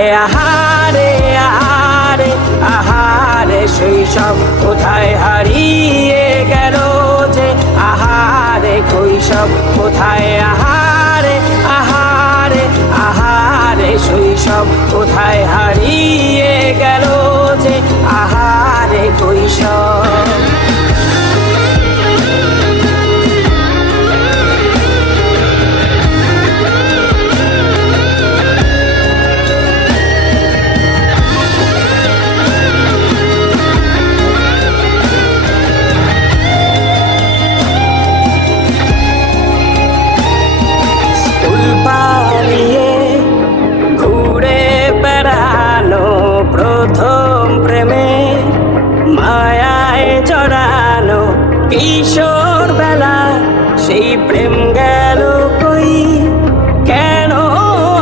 কোথায় আহারে আহারে আহারে শৈশব কোথায় হারিয়ে গেল যে আহারে কৈশব কোথায় আহারে আহারে আহারে শৈশব কোথায় হারিয়ে গেল যে আহারে কৈশব প্রথম প্রেমে মায়ায় জড়ানো কিশোর বেলা সেই প্রেম গেল কই কেন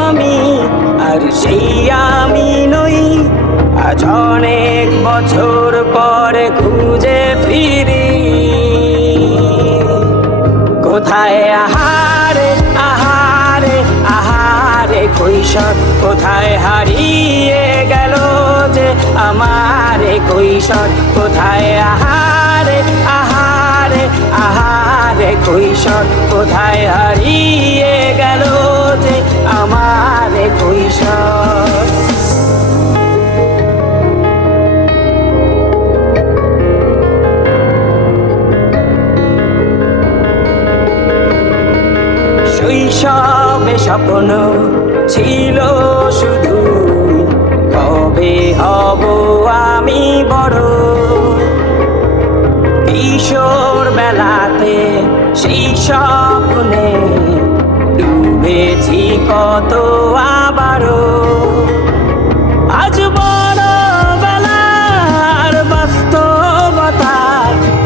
আমি আর সেই আমি নই আজ অনেক বছর পরে খুঁজে ফিরি কোথায় আহারে আহারে আহারে কৈশোর কোথায় হারিয়ে গেল যে আমার কৈশোর কোথায় আহারে আহারে আহারে কৈশোর কোথায় হারিয়ে গেল যে আমার কৈশোর শৈশবে স্বপ্ন ছিল শুধু কবে হব আমি বড় কিশোর বেলাতে সেই স্বপ্নে ডুবেছি কত আবারও আজ বড় বেলার বাস্তবতা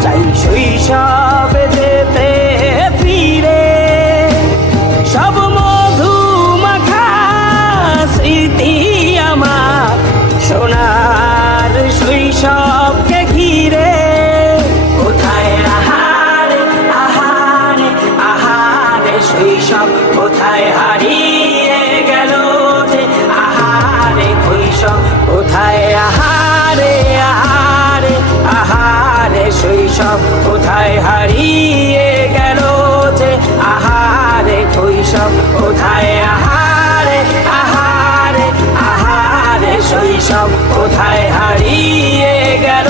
চাই শৈশবে যেতে ফিরে সব মধু মাখা স্মৃতি আমার সোনার শৈশবকে ঘিরে কোথায় আহারে আহারে আহারে শৈশব কোথায় হারিয়ে গেল যে আহারে কৈশোর কোথায় আহারে আহারে আহারে শৈশব কোথায় হারিয়ে গেল যে আহারে কৈশোর কোথায় আহারে আহারে আহারে শৈশব কোথায় হারিয়ে গেল